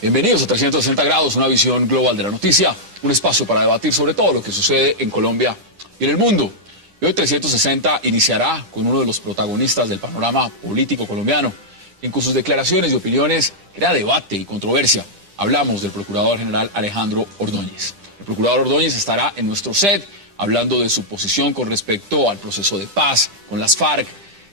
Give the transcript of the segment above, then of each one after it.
Bienvenidos a 360 grados, una visión global de la noticia, un espacio para debatir sobre todo lo que sucede en Colombia y en el mundo. Y hoy 360 iniciará con uno de los protagonistas del panorama político colombiano, que con sus declaraciones y opiniones crea debate y controversia. Hablamos del Procurador General Alejandro Ordóñez. El Procurador Ordóñez estará en nuestro set hablando de su posición con respecto al proceso de paz con las FARC,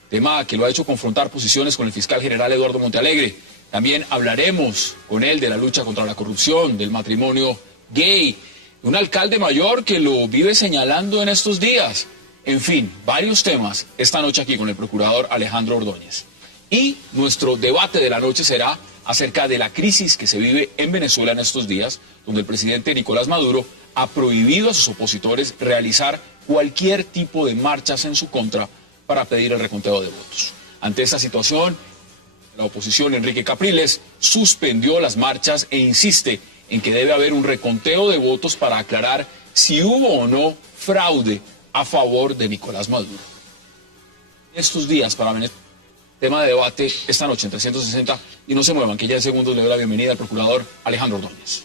tema que lo ha hecho confrontar posiciones con el fiscal general Eduardo Montealegre. También hablaremos con él de la lucha contra la corrupción, del matrimonio gay, un alcalde mayor que lo vive señalando en estos días. En fin, varios temas esta noche aquí con el Procurador Alejandro Ordóñez. Y nuestro debate de la noche será acerca de la crisis que se vive en Venezuela en estos días, donde el presidente Nicolás Maduro ha prohibido a sus opositores realizar cualquier tipo de marchas en su contra para pedir el reconteo de votos. Ante esta situación, la oposición, Enrique Capriles, suspendió las marchas e insiste en que debe haber un reconteo de votos para aclarar si hubo o no fraude a favor de Nicolás Maduro. Estos días para Venezuela, tema de debate esta noche en 360, y no se muevan, que ya en segundos le doy la bienvenida al Procurador Alejandro Ordóñez.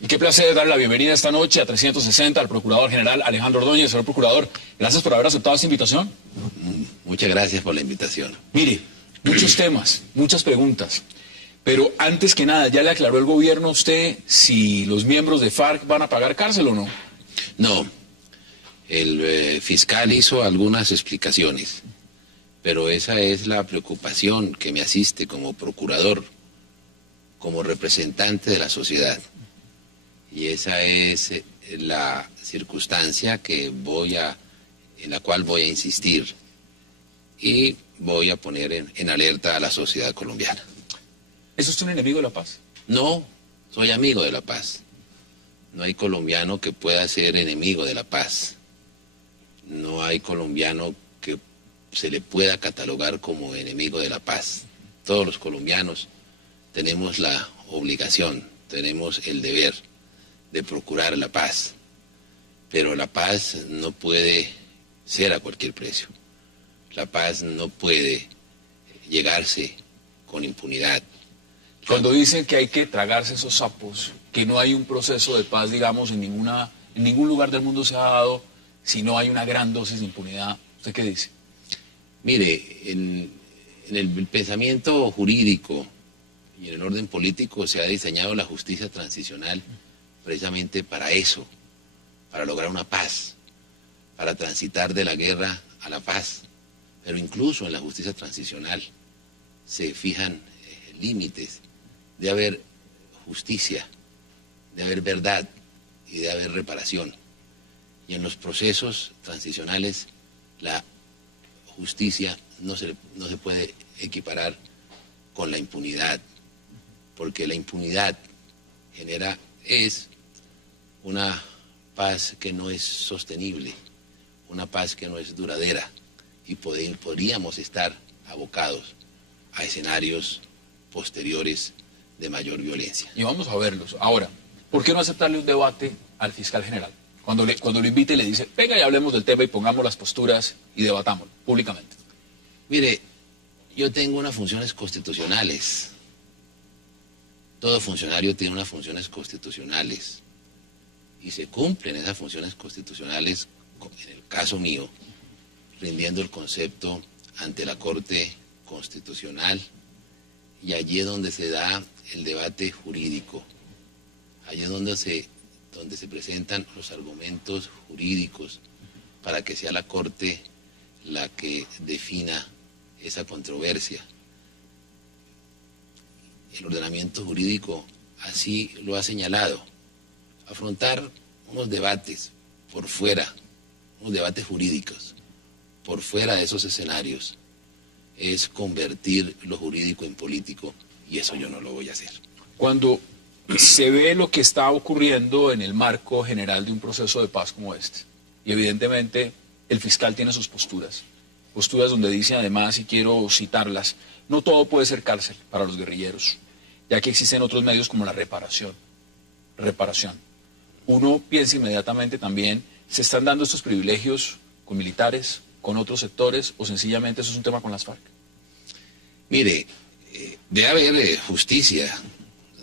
Y qué placer dar la bienvenida esta noche a 360 al Procurador General Alejandro Ordóñez. Señor Procurador, gracias por haber aceptado esta invitación. Muchas gracias por la invitación. Mire, muchos temas, muchas preguntas, pero antes que nada, ¿ya le aclaró el gobierno a usted si los miembros de FARC van a pagar cárcel o no? No, el fiscal hizo algunas explicaciones, pero esa es la preocupación que me asiste como procurador, como representante de la sociedad. Y esa es la circunstancia en la cual voy a insistir y voy a poner en alerta a la sociedad colombiana. ¿Es usted un enemigo de la paz? No, soy amigo de la paz. No hay colombiano que pueda ser enemigo de la paz. No hay colombiano que se le pueda catalogar como enemigo de la paz. Todos los colombianos tenemos la obligación, tenemos el deber de procurar la paz, pero la paz no puede ser a cualquier precio. La paz no puede llegarse con impunidad. Cuando dicen que hay que tragarse esos sapos, que no hay un proceso de paz, digamos, en ningún lugar del mundo se ha dado, si no hay una gran dosis de impunidad, ¿usted qué dice? Mire, en el pensamiento jurídico y en el orden político se ha diseñado la justicia transicional precisamente para eso, para lograr una paz, para transitar de la guerra a la paz. Pero incluso en la justicia transicional se fijan límites de haber justicia, de haber verdad y de haber reparación. Y en los procesos transicionales la justicia no se puede equiparar con la impunidad, porque la impunidad es una paz que no es sostenible, una paz que no es duradera, y podríamos estar abocados a escenarios posteriores de mayor violencia. Y vamos a verlos. Ahora, ¿por qué no aceptarle un debate al fiscal general? Cuando lo invite le dice, venga y hablemos del tema y pongamos las posturas y debatámoslo públicamente. Mire, yo tengo unas funciones constitucionales. Todo funcionario tiene unas funciones constitucionales y se cumplen esas funciones constitucionales, en el caso mío, rindiendo el concepto ante la Corte Constitucional, y allí es donde se da el debate jurídico, allí es donde se presentan los argumentos jurídicos para que sea la Corte la que defina esa controversia. El ordenamiento jurídico así lo ha señalado. Afrontar unos debates por fuera, unos debates jurídicos, por fuera de esos escenarios, es convertir lo jurídico en político, y eso yo no lo voy a hacer. Cuando se ve lo que está ocurriendo en el marco general de un proceso de paz como este. Y evidentemente el fiscal tiene sus posturas. Posturas donde dice además, y quiero citarlas, no todo puede ser cárcel para los guerrilleros, ya que existen otros medios como la reparación. Uno piensa inmediatamente también, ¿se están dando estos privilegios con militares, con otros sectores, o sencillamente eso es un tema con las FARC? Mire, debe haber justicia,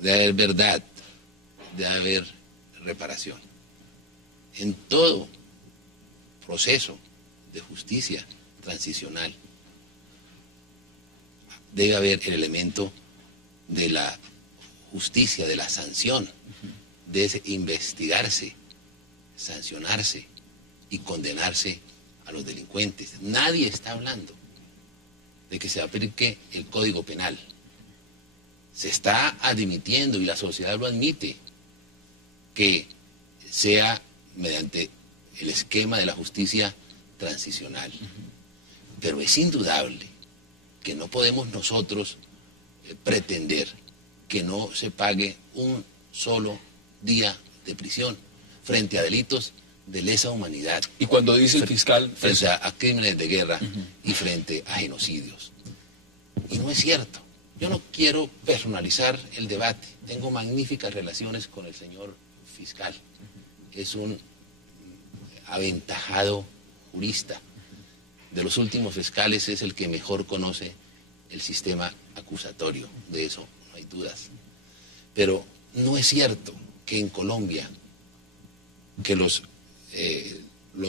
debe haber verdad, debe haber reparación. En todo proceso de justicia transicional debe haber el elemento de la justicia, de la sanción, de investigarse, sancionarse y condenarse a los delincuentes. Nadie está hablando de que se aplique el Código Penal. Se está admitiendo, y la sociedad lo admite, que sea mediante el esquema de la justicia transicional. Pero es indudable que no podemos nosotros pretender que no se pague un solo día de prisión frente a delitos de lesa humanidad. Y cuando dice el fiscal... Frente a crímenes de guerra y frente a genocidios. Y no es cierto. Yo no quiero personalizar el debate. Tengo magníficas relaciones con el señor fiscal. Es un aventajado jurista. De los últimos fiscales es el que mejor conoce el sistema acusatorio. De eso no hay dudas. Pero no es cierto que en Colombia, que los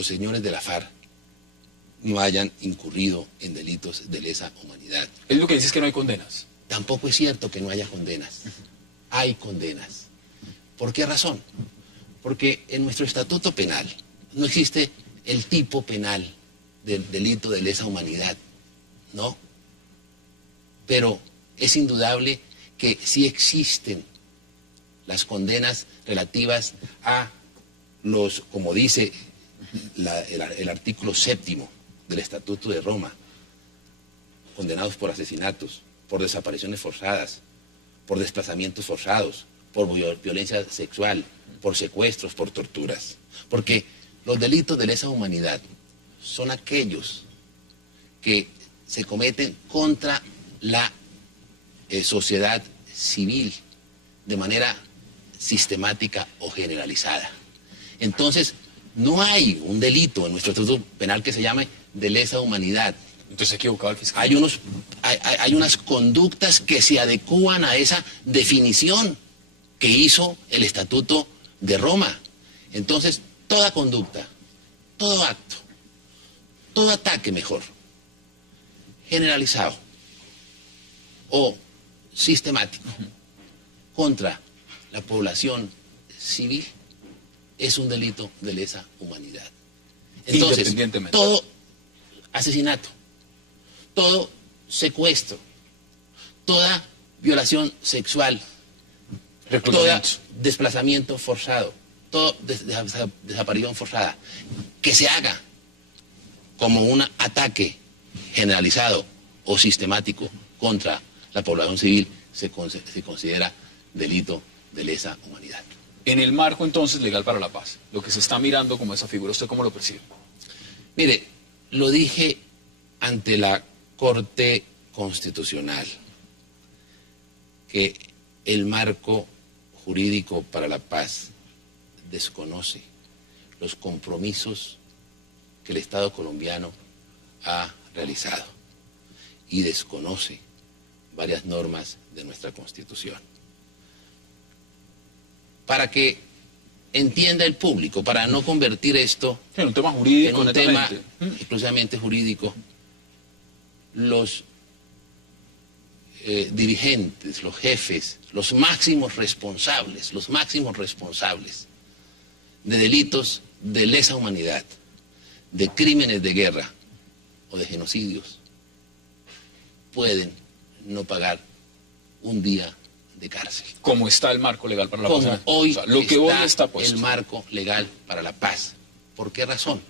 señores de la FARC no hayan incurrido en delitos de lesa humanidad. Es lo que dices, que no hay condenas. Tampoco es cierto que no haya condenas. Hay condenas. ¿Por qué razón? Porque en nuestro estatuto penal no existe el tipo penal del delito de lesa humanidad, ¿no? Pero es indudable que sí existen las condenas relativas a los, como dice el artículo 7º del Estatuto de Roma, condenados por asesinatos, por desapariciones forzadas, por desplazamientos forzados, por violencia sexual, por secuestros, por torturas. Porque los delitos de lesa humanidad son aquellos que se cometen contra la sociedad civil de manera sistemática o generalizada. Entonces, no hay un delito en nuestro estatuto penal que se llame de lesa humanidad. Entonces se equivocaba el fiscal. Hay unas conductas que se adecúan a esa definición que hizo el Estatuto de Roma. Entonces, toda conducta, todo acto, todo ataque mejor, generalizado o sistemático contra la población civil es un delito de lesa humanidad. Entonces, todo asesinato, todo secuestro, toda violación sexual, todo desplazamiento forzado, toda desaparición forzada, que se haga como un ataque generalizado o sistemático contra la población civil, se considera delito de lesa humanidad. En el marco entonces legal para la paz, lo que se está mirando como esa figura, ¿usted cómo lo percibe? Mire, lo dije ante la Corte Constitucional, que el marco jurídico para la paz desconoce los compromisos que el Estado colombiano ha realizado y desconoce varias normas de nuestra Constitución. Para que entienda el público, para no convertir esto en un tema jurídico, en un tema exclusivamente jurídico, los dirigentes, los jefes, los máximos responsables de delitos de lesa humanidad, de crímenes de guerra o de genocidios, pueden no pagar un día de cárcel. Como está el marco legal para la paz. Como hoy, o sea, lo que hoy está puesto. El marco legal para la paz. ¿Por qué razón?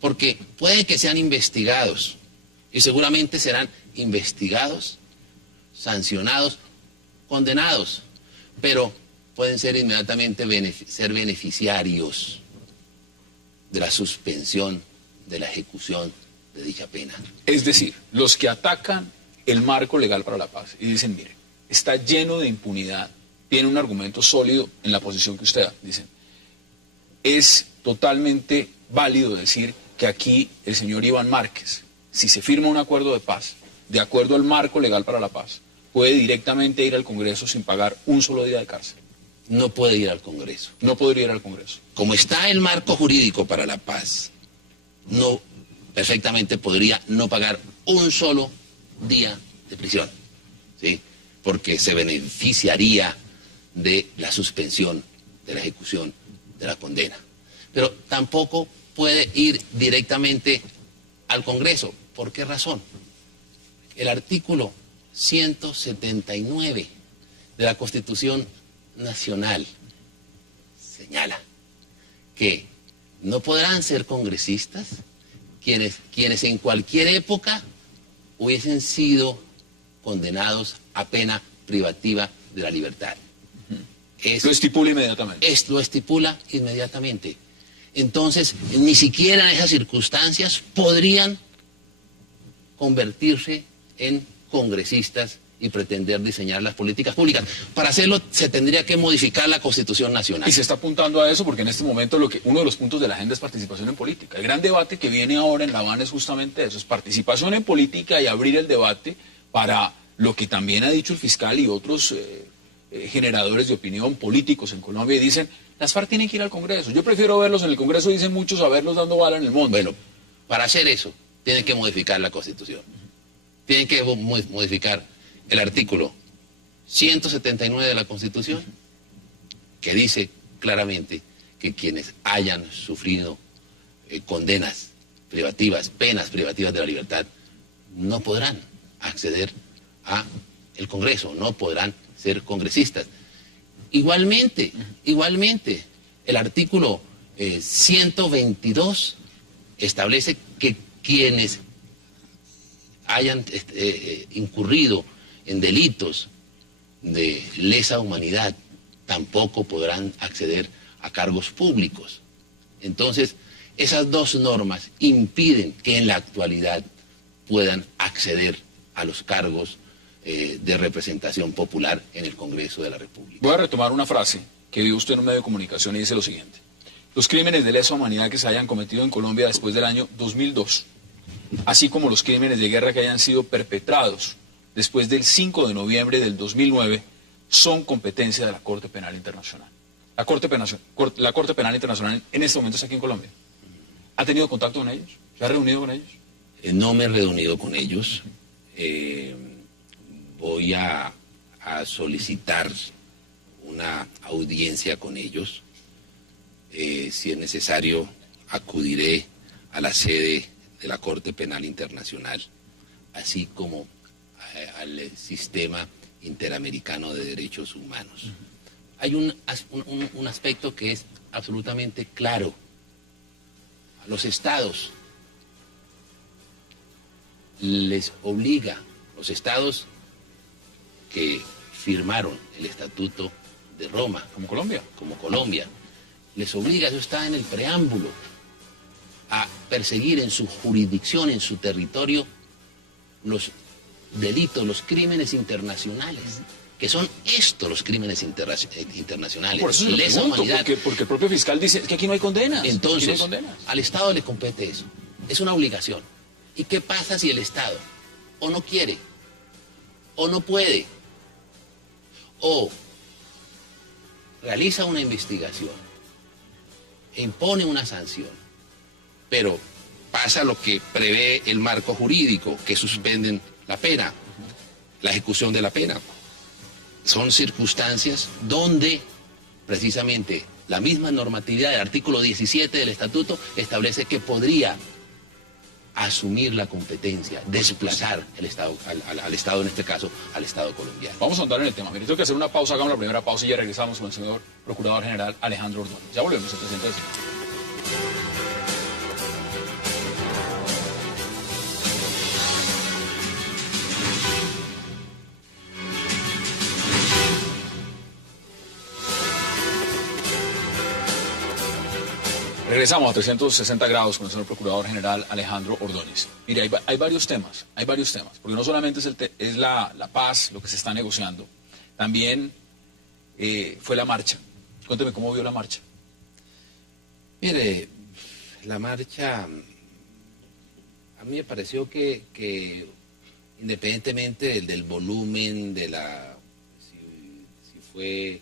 Porque puede que sean investigados y seguramente serán investigados, sancionados, condenados, pero pueden ser inmediatamente ser beneficiarios de la suspensión de la ejecución de dicha pena. Es decir, los que atacan el marco legal para la paz y dicen, mire, está lleno de impunidad, tiene un argumento sólido en la posición que usted da, dicen, es totalmente válido decir que aquí el señor Iván Márquez, si se firma un acuerdo de paz, de acuerdo al marco legal para la paz, puede directamente ir al Congreso sin pagar un solo día de cárcel. No puede ir al Congreso. No podría ir al Congreso. Como está el marco jurídico para la paz, no perfectamente podría no pagar un solo día de prisión, ¿sí? Porque se beneficiaría de la suspensión de la ejecución de la condena. Pero tampoco puede ir directamente al Congreso. ¿Por qué razón? El artículo 179 de la Constitución Nacional señala que no podrán ser congresistas quienes en cualquier época hubiesen sido condenados a pena privativa de la libertad. Lo estipula inmediatamente. Lo estipula inmediatamente. Entonces, ni siquiera en esas circunstancias podrían convertirse en congresistas y pretender diseñar las políticas públicas. Para hacerlo se tendría que modificar la Constitución Nacional. Y se está apuntando a eso porque en este momento uno de los puntos de la agenda es participación en política. El gran debate que viene ahora en La Habana es justamente eso, es participación en política y abrir el debate para lo que también ha dicho el fiscal y otros generadores de opinión políticos en Colombia y dicen, las FARC tienen que ir al Congreso. Yo prefiero verlos en el Congreso, dicen muchos, a verlos dando bala en el mundo. Bueno, para hacer eso tienen que modificar la Constitución. Tienen que modificar el artículo 179 de la Constitución, que dice claramente que quienes hayan sufrido condenas privativas, penas privativas de la libertad, no podrán acceder a el Congreso, no podrán ser congresistas. Igualmente, el artículo 122 establece que quienes hayan incurrido en delitos de lesa humanidad tampoco podrán acceder a cargos públicos. Entonces, esas dos normas impiden que en la actualidad puedan acceder a los cargos de representación popular en el Congreso de la República. Voy a retomar una frase que dio usted en un medio de comunicación y dice lo siguiente. Los crímenes de lesa humanidad que se hayan cometido en Colombia después del año 2002, así como los crímenes de guerra que hayan sido perpetrados después del 5 de noviembre del 2009, son competencia de la Corte Penal Internacional. La Corte Penal Internacional en este momento está aquí en Colombia. ¿Ha tenido contacto con ellos? ¿Se ha reunido con ellos? No me he reunido con ellos. Voy a solicitar una audiencia con ellos. Si es necesario, acudiré a la sede de la Corte Penal Internacional, así como al sistema interamericano de derechos humanos. Hay un aspecto que es absolutamente claro. A los estados les obliga, los estados que firmaron el Estatuto de Roma, como Colombia, les obliga, eso está en el preámbulo, a perseguir en su jurisdicción, en su territorio, los delitos, los crímenes internacionales, que son estos los crímenes internacionales. Por eso se lo pregunto, porque el propio fiscal dice que aquí no hay condenas. Entonces, no hay condenas. Al Estado le compete eso, es una obligación. ¿Y qué pasa si el Estado o no quiere, o no puede, o realiza una investigación e impone una sanción, pero pasa lo que prevé el marco jurídico, que suspenden la pena, la ejecución de la pena? Son circunstancias donde precisamente la misma normatividad del artículo 17 del Estatuto establece que podría asumir la competencia, desplazar el Estado, al Estado, en este caso, al Estado colombiano. Vamos a andar en el tema. Mire, tengo que hacer una pausa, hagamos la primera pausa y ya regresamos con el señor Procurador General Alejandro Ordóñez. Ya volvemos, el presidente. Regresamos a 360 grados con el señor Procurador General Alejandro Ordóñez. Mire, hay varios temas, porque no solamente es la paz lo que se está negociando, también fue la marcha. Cuénteme cómo vio la marcha. Mire, la marcha, a mí me pareció que independientemente del volumen, si fue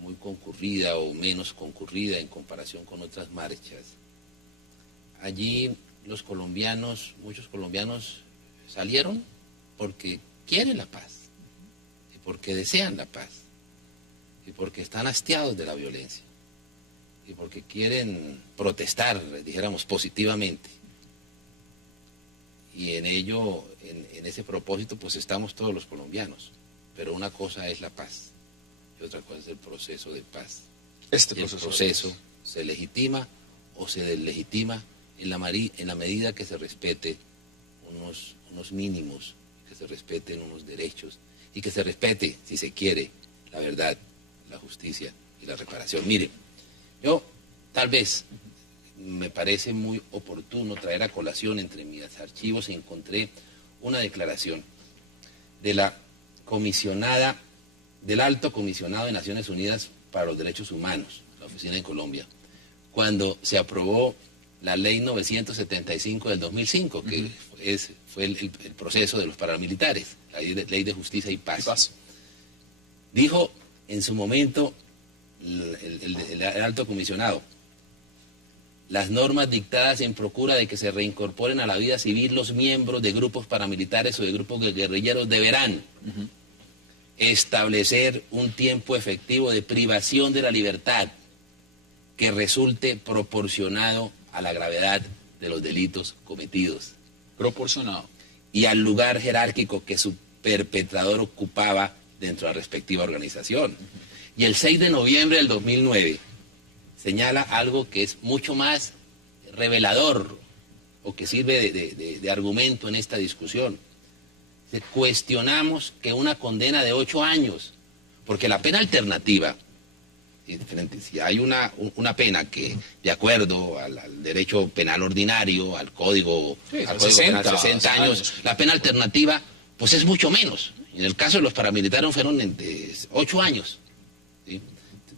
muy concurrida o menos concurrida en comparación con otras marchas, allí los colombianos, muchos colombianos salieron porque quieren la paz, y porque desean la paz, y porque están hastiados de la violencia, y porque quieren protestar, dijéramos, positivamente. Y en ello, en ese propósito, pues estamos todos los colombianos. Pero una cosa es la paz y otra cosa es el proceso de paz. El proceso se legitima o se deslegitima en la medida que se respete unos mínimos, que se respeten unos derechos y que se respete, si se quiere, la verdad, la justicia y la reparación. Mire, yo tal vez me parece muy oportuno traer a colación entre mis archivos, encontré una declaración de la comisionada, del Alto Comisionado de Naciones Unidas para los Derechos Humanos, la oficina en Colombia, cuando se aprobó la ley 975 del 2005, que fue el proceso de los paramilitares, la ley de justicia y paz. Dijo en su momento el Alto Comisionado: las normas dictadas en procura de que se reincorporen a la vida civil los miembros de grupos paramilitares o de grupos guerrilleros deberán establecer un tiempo efectivo de privación de la libertad que resulte proporcionado a la gravedad de los delitos cometidos. Proporcionado. Y al lugar jerárquico que su perpetrador ocupaba dentro de la respectiva organización. Y el 6 de noviembre del 2009... señala algo que es mucho más revelador o que sirve de argumento en esta discusión. Cuestionamos que una condena de 8 años, porque la pena alternativa, si hay una pena que, de acuerdo al derecho penal ordinario, al código, al código penal, 60 años, la pena alternativa pues es mucho menos. En el caso de los paramilitares fueron 8 años, ¿sí?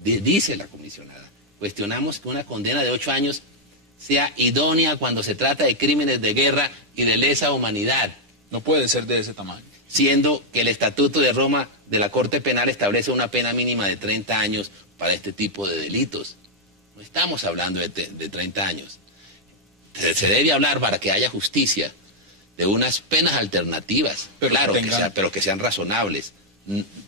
Dice la comisionada. Cuestionamos que una condena de 8 años sea idónea cuando se trata de crímenes de guerra y de lesa humanidad. No puede ser de ese tamaño. Siendo que el Estatuto de Roma de la Corte Penal establece una pena mínima de 30 años para este tipo de delitos. No estamos hablando de 30 años. Se debe hablar, para que haya justicia, de unas penas alternativas, pero claro, pero que sean razonables.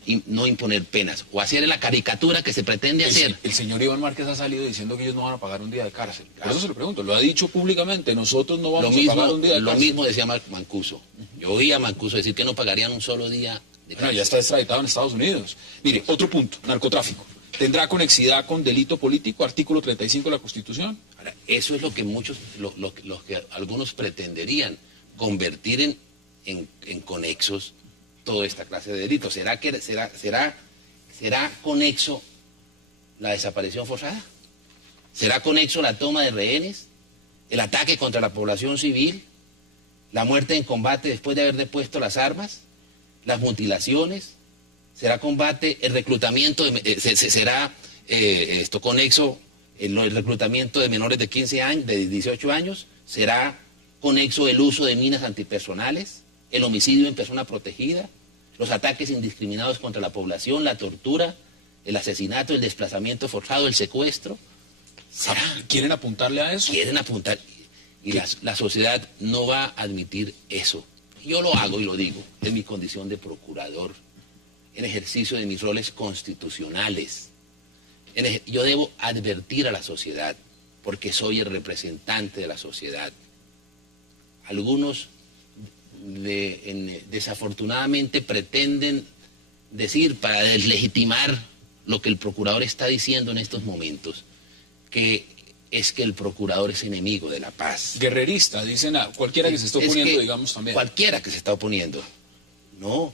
Y no imponer penas o hacer la caricatura que se pretende hacer. El señor Iván Márquez ha salido diciendo que ellos no van a pagar un día de cárcel. Por eso se lo pregunto, lo ha dicho públicamente: nosotros no vamos a pagar un día de cárcel. Lo mismo decía Mancuso. Yo oí a Mancuso decir que no pagarían un solo día de cárcel. Bueno, ya está extraditado en Estados Unidos. Mire, otro punto: narcotráfico. ¿Tendrá conexidad con delito político? Artículo 35 de la Constitución. Ahora, eso es lo que muchos, lo que algunos pretenderían, convertir en conexos toda esta clase de delitos. ¿Será conexo la desaparición forzada? ¿Será conexo la toma de rehenes? ¿El ataque contra la población civil? ¿La muerte en combate después de haber depuesto las armas? ¿Las mutilaciones? ¿Será combate el reclutamiento? ¿Será conexo el reclutamiento de menores de 15 años, de 18 años? ¿Será conexo el uso de minas antipersonales? ¿El homicidio en persona protegida? ¿Los ataques indiscriminados contra la población? ¿La tortura? ¿El asesinato? ¿El desplazamiento forzado? ¿El secuestro? ¿Será? ¿Quieren apuntarle a eso? Quieren apuntar. Y la sociedad no va a admitir eso. Yo lo hago y lo digo, en mi condición de procurador, en ejercicio de mis roles constitucionales. Yo debo advertir a la sociedad, porque soy el representante de la sociedad. Algunos desafortunadamente pretenden decir, para deslegitimar lo que el procurador está diciendo en estos momentos, que es que el procurador es enemigo de la paz. Guerrerista, dicen a cualquiera que se está oponiendo, digamos también. Cualquiera que se está oponiendo. No,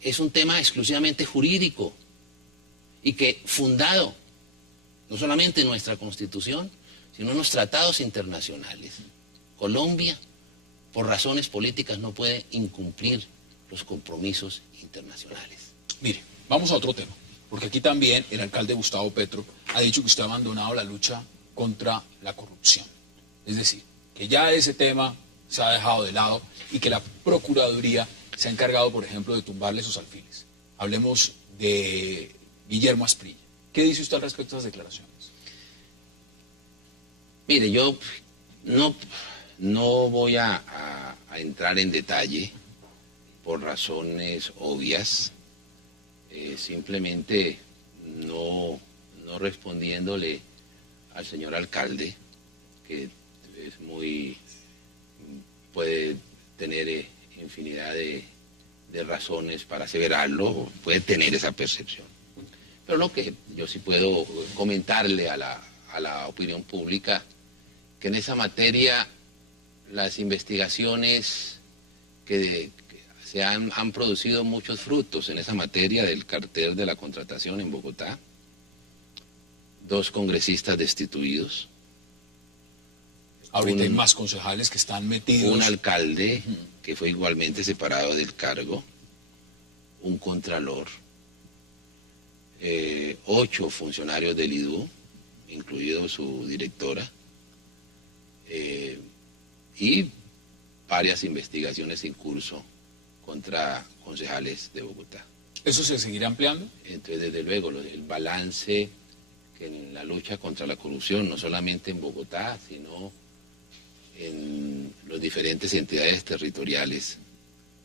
es un tema exclusivamente jurídico y que fundado no solamente en nuestra Constitución, sino en los tratados internacionales. Colombia, por razones políticas, no puede incumplir los compromisos internacionales. Mire, vamos a otro tema, porque aquí también el alcalde Gustavo Petro ha dicho que usted ha abandonado la lucha contra la corrupción. Es decir, que ya ese tema se ha dejado de lado y que la Procuraduría se ha encargado, por ejemplo, de tumbarle sus alfiles. Hablemos de Guillermo Asprilla. ¿Qué dice usted al respecto de esas declaraciones? Mire, yo no voy a entrar en detalle por razones obvias, simplemente no respondiéndole al señor alcalde, que puede tener infinidad de razones para aseverarlo, puede tener esa percepción. Pero lo que yo sí puedo comentarle a la opinión pública, que en esa materia las investigaciones que se han producido muchos frutos en esa materia del cartel de la contratación en Bogotá, 2 congresistas destituidos. Ahorita hay más concejales que están metidos. Un alcalde que fue igualmente separado del cargo, un contralor, 8 funcionarios del IDU, incluido su directora, y varias investigaciones en curso contra concejales de Bogotá. ¿Eso se seguirá ampliando? Entonces, desde luego, el balance que en la lucha contra la corrupción, no solamente en Bogotá, sino en las diferentes entidades territoriales,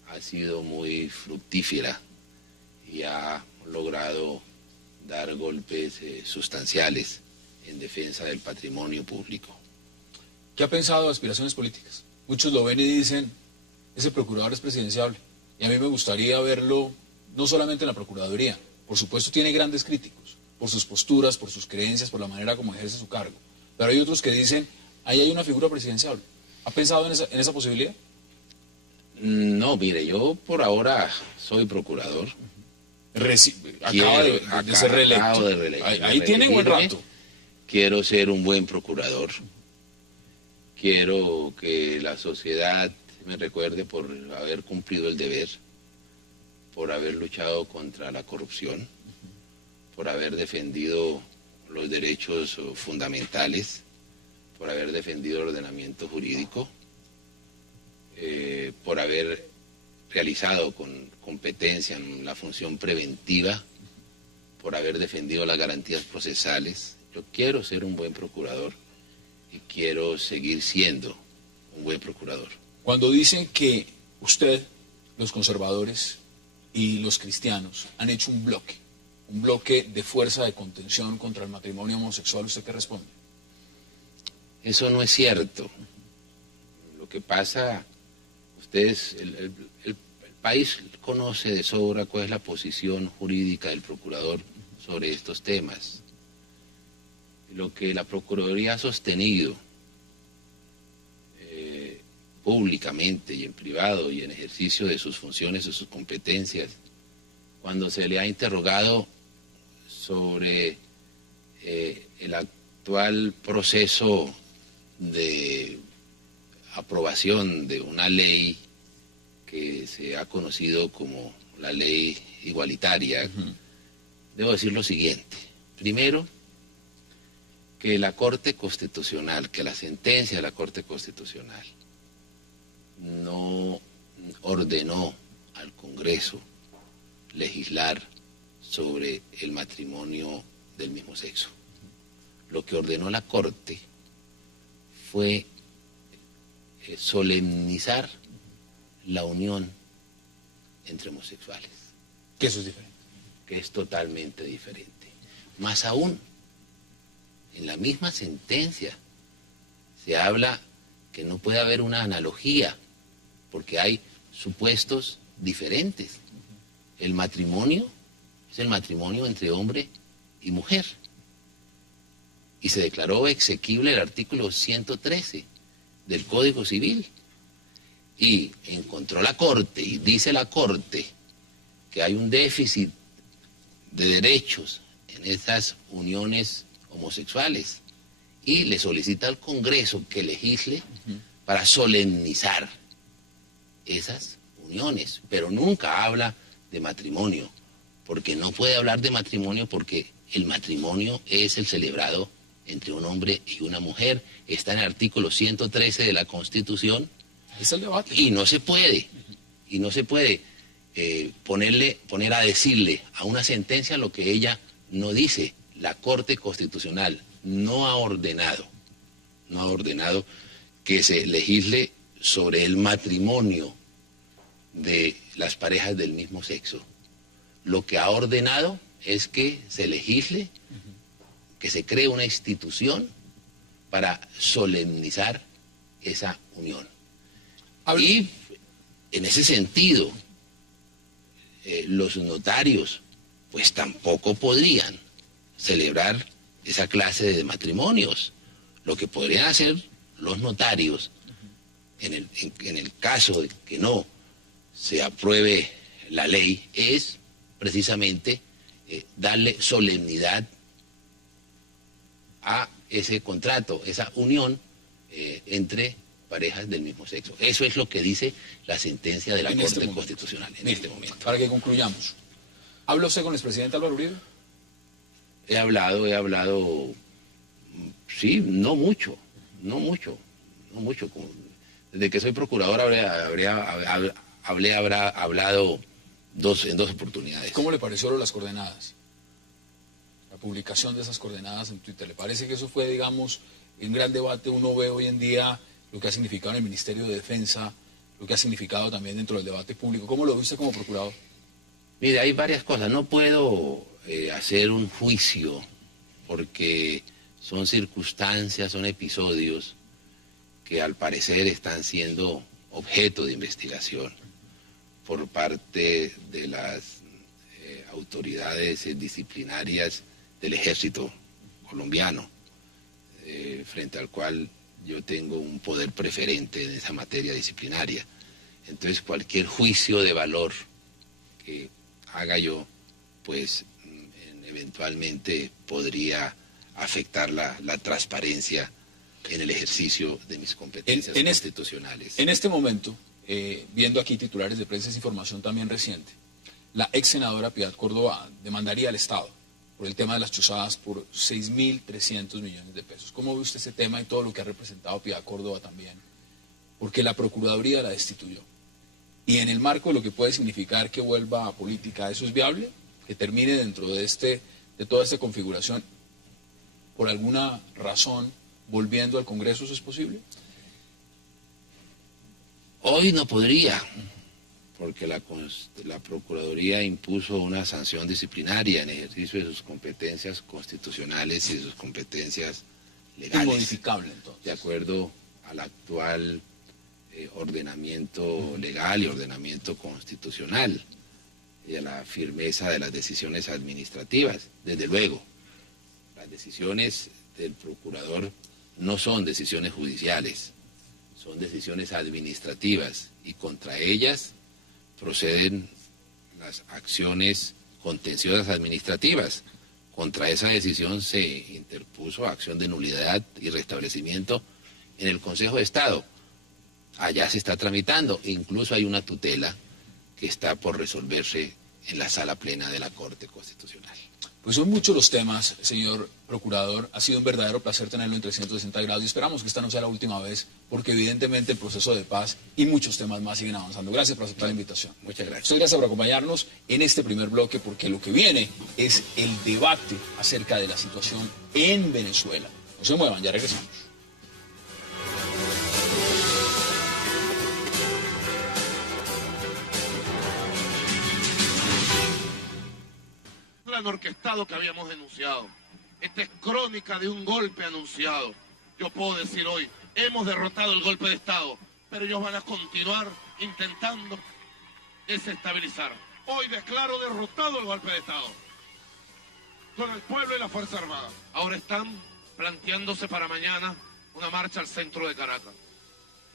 ha sido muy fructífera y ha logrado dar golpes sustanciales en defensa del patrimonio público. ¿Qué ha pensado de aspiraciones políticas? Muchos lo ven y dicen, ese procurador es presidenciable. Y a mí me gustaría verlo no solamente en la Procuraduría. Por supuesto tiene grandes críticos, por sus posturas, por sus creencias, por la manera como ejerce su cargo. Pero hay otros que dicen, ahí hay una figura presidencial. ¿Ha pensado en esa posibilidad? No, mire, yo por ahora soy procurador. Acaba de ser reelecto. Ahí tiene buen rato. Quiero ser un buen procurador. Quiero que la sociedad me recuerde por haber cumplido el deber, por haber luchado contra la corrupción, por haber defendido los derechos fundamentales, por haber defendido el ordenamiento jurídico, por haber realizado con competencia en la función preventiva, por haber defendido las garantías procesales. Yo quiero ser un buen procurador y quiero seguir siendo un buen procurador. Cuando dicen que usted, los conservadores y los cristianos han hecho un bloque de fuerza de contención contra el matrimonio homosexual, ¿usted qué responde? Eso no es cierto. Lo que pasa, ustedes, el país conoce de sobra cuál es la posición jurídica del procurador sobre estos temas. Lo que la Procuraduría ha sostenido públicamente y en privado y en ejercicio de sus funciones, de sus competencias, cuando se le ha interrogado sobre el actual proceso de aprobación de una ley que se ha conocido como la ley igualitaria, debo decir lo siguiente. Primero, que la Corte Constitucional, que la sentencia de la Corte Constitucional no ordenó al Congreso legislar sobre el matrimonio del mismo sexo. Lo que ordenó la Corte fue solemnizar la unión entre homosexuales. Que eso es diferente. Que es totalmente diferente. Más aún, en la misma sentencia se habla que no puede haber una analogía, porque hay supuestos diferentes. El matrimonio es el matrimonio entre hombre y mujer. Y se declaró exequible el artículo 113 del Código Civil. Y encontró la Corte, y dice la Corte, que hay un déficit de derechos en esas uniones homosexuales y le solicita al Congreso que legisle para solemnizar esas uniones, pero nunca habla de matrimonio, porque no puede hablar de matrimonio porque el matrimonio es el celebrado entre un hombre y una mujer, está en el artículo 113 de la Constitución. Es el debate. Y no se puede poner a decirle a una sentencia lo que ella no dice. La Corte Constitucional no ha ordenado que se legisle sobre el matrimonio de las parejas del mismo sexo. Lo que ha ordenado es que se legisle, que se cree una institución para solemnizar esa unión. Y en ese sentido, los notarios pues tampoco podrían celebrar esa clase de matrimonios. Lo que podrían hacer los notarios, en el caso de que no se apruebe la ley, es precisamente darle solemnidad a ese contrato, esa unión entre parejas del mismo sexo. Eso es lo que dice la sentencia de la Corte Constitucional en este momento. Para que concluyamos, ¿habló usted con el expresidente Álvaro Uribe? He hablado, sí, no mucho. Desde que soy procurador habrá hablado en dos oportunidades. ¿Cómo le pareció las coordenadas? La publicación de esas coordenadas en Twitter. ¿Le parece que eso fue, digamos, en gran debate? Uno ve hoy en día lo que ha significado en el Ministerio de Defensa, lo que ha significado también dentro del debate público. ¿Cómo lo ve usted como procurador? Mire, hay varias cosas. No puedo hacer un juicio porque son circunstancias, son episodios que al parecer están siendo objeto de investigación por parte de las autoridades disciplinarias del Ejército colombiano, frente al cual yo tengo un poder preferente en esa materia disciplinaria. Entonces cualquier juicio de valor que haga yo, pues eventualmente podría afectar la transparencia en el ejercicio de mis competencias constitucionales. En este momento, viendo aquí titulares de prensa, es información también reciente, la ex senadora Piedad Córdoba demandaría al Estado por el tema de las chuzadas por 6.300 millones de pesos. ¿Cómo ve usted ese tema y todo lo que ha representado Piedad Córdoba también? Porque la Procuraduría la destituyó. Y en el marco de lo que puede significar que vuelva a política, ¿eso es viable? Que termine dentro de toda esta configuración, por alguna razón, volviendo al Congreso, ¿eso es posible? Hoy no podría, porque la Procuraduría impuso una sanción disciplinaria en ejercicio de sus competencias constitucionales y de sus competencias legales. Inmodificable, entonces. De acuerdo al actual ordenamiento legal y ordenamiento constitucional y a la firmeza de las decisiones administrativas. Desde luego, las decisiones del procurador no son decisiones judiciales, son decisiones administrativas y contra ellas proceden las acciones contenciosas administrativas. Contra esa decisión se interpuso acción de nulidad y restablecimiento en el Consejo de Estado. Allá se está tramitando, incluso hay una tutela que está por resolverse en la sala plena de la Corte Constitucional. Pues son muchos los temas, señor procurador. Ha sido un verdadero placer tenerlo en 360 grados y esperamos que esta no sea la última vez, porque evidentemente el proceso de paz y muchos temas más siguen avanzando. Gracias por aceptar la invitación. Muchas gracias. Muchas gracias por acompañarnos en este primer bloque, porque lo que viene es el debate acerca de la situación en Venezuela. No se muevan, ya regresamos. Orquestado que habíamos denunciado. Esta es crónica de un golpe anunciado. Yo puedo decir hoy, hemos derrotado el golpe de Estado, pero ellos van a continuar intentando desestabilizar. Hoy declaro derrotado el golpe de Estado con el pueblo y la Fuerza Armada. Ahora están planteándose para mañana una marcha al centro de Caracas.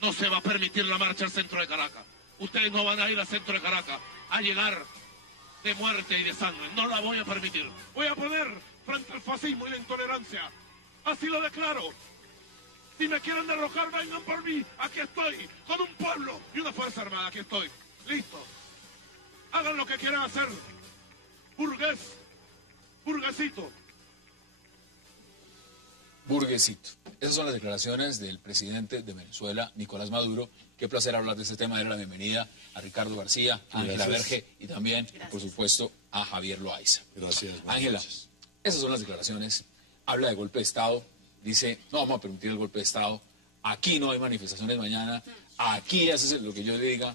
No se va a permitir la marcha al centro de Caracas. Ustedes no van a ir al centro de Caracas a llegar de muerte y de sangre. No la voy a permitir. Voy a poner frente al fascismo y la intolerancia. Así lo declaro. Si me quieren derrocar, vengan por mí. Aquí estoy, con un pueblo y una fuerza armada. Aquí estoy. Listo. Hagan lo que quieran hacer. Burgués. Burguesito. Burguesito. Esas son las declaraciones del presidente de Venezuela, Nicolás Maduro. Qué placer hablar de este tema. Darle la bienvenida a Ricardo García, a Ángela Verge y también, por supuesto, a Javier Loaiza. Gracias. Ángela, esas son las declaraciones. Habla de golpe de Estado. Dice, no vamos a permitir el golpe de Estado. Aquí no hay manifestaciones mañana. Aquí haces lo que yo diga.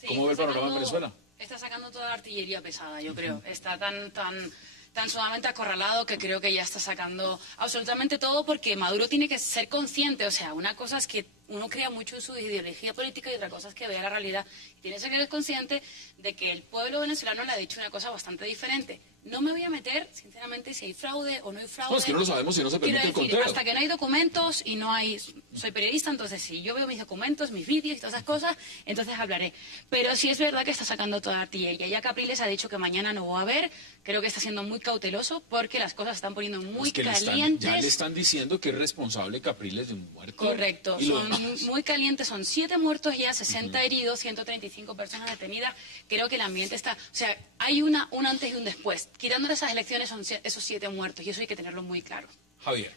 Sí, ¿Cómo ve el panorama en Venezuela? Está sacando toda la artillería pesada, yo creo. Está tan sumamente acorralado que creo que ya está sacando absolutamente todo, porque Maduro tiene que ser consciente. O sea, una cosa es que uno crea mucho en su ideología política y otra cosa es que vea la realidad. Y tiene que ser consciente de que el pueblo venezolano le ha dicho una cosa bastante diferente. No me voy a meter, sinceramente, si hay fraude o no hay fraude. No, es que no lo sabemos si no se permite Quiero el decir, conteo. hasta que no hay documentos y no hay... Soy periodista, entonces si yo veo mis documentos, mis vídeos y todas esas cosas, entonces hablaré. Pero sí es verdad que está sacando toda la artillería. Ya Capriles ha dicho que mañana no va a haber. Creo que está siendo muy cauteloso porque las cosas se están poniendo muy Es que calientes. ya le están diciendo que es responsable Capriles de un muerto. Correcto, Y lo son demás. muy calientes, son 7 muertos ya, 60 heridos, 135 personas detenidas. Creo que el ambiente está, o sea, hay un antes y un después. Quitándole esas elecciones son esos 7 muertos y eso hay que tenerlo muy claro. Javier,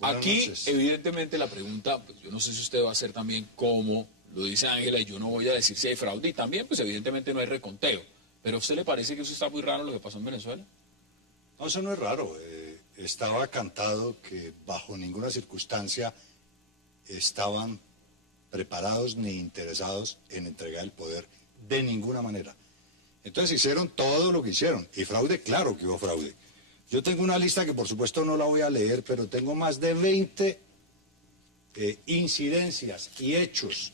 Buenas aquí noches. evidentemente la pregunta, pues yo no sé si usted va a hacer también como lo dice Ángela, y yo no voy a decir si hay fraude, y también pues evidentemente no hay reconteo. ¿Pero a usted le parece que eso está muy raro lo que pasó en Venezuela? No, eso no es raro. Estaba cantado que bajo ninguna circunstancia estaban preparados ni interesados en entregar el poder de ninguna manera. Entonces hicieron todo lo que hicieron. Y fraude, claro que hubo fraude. Yo tengo una lista que por supuesto no la voy a leer, pero tengo más de 20 incidencias y hechos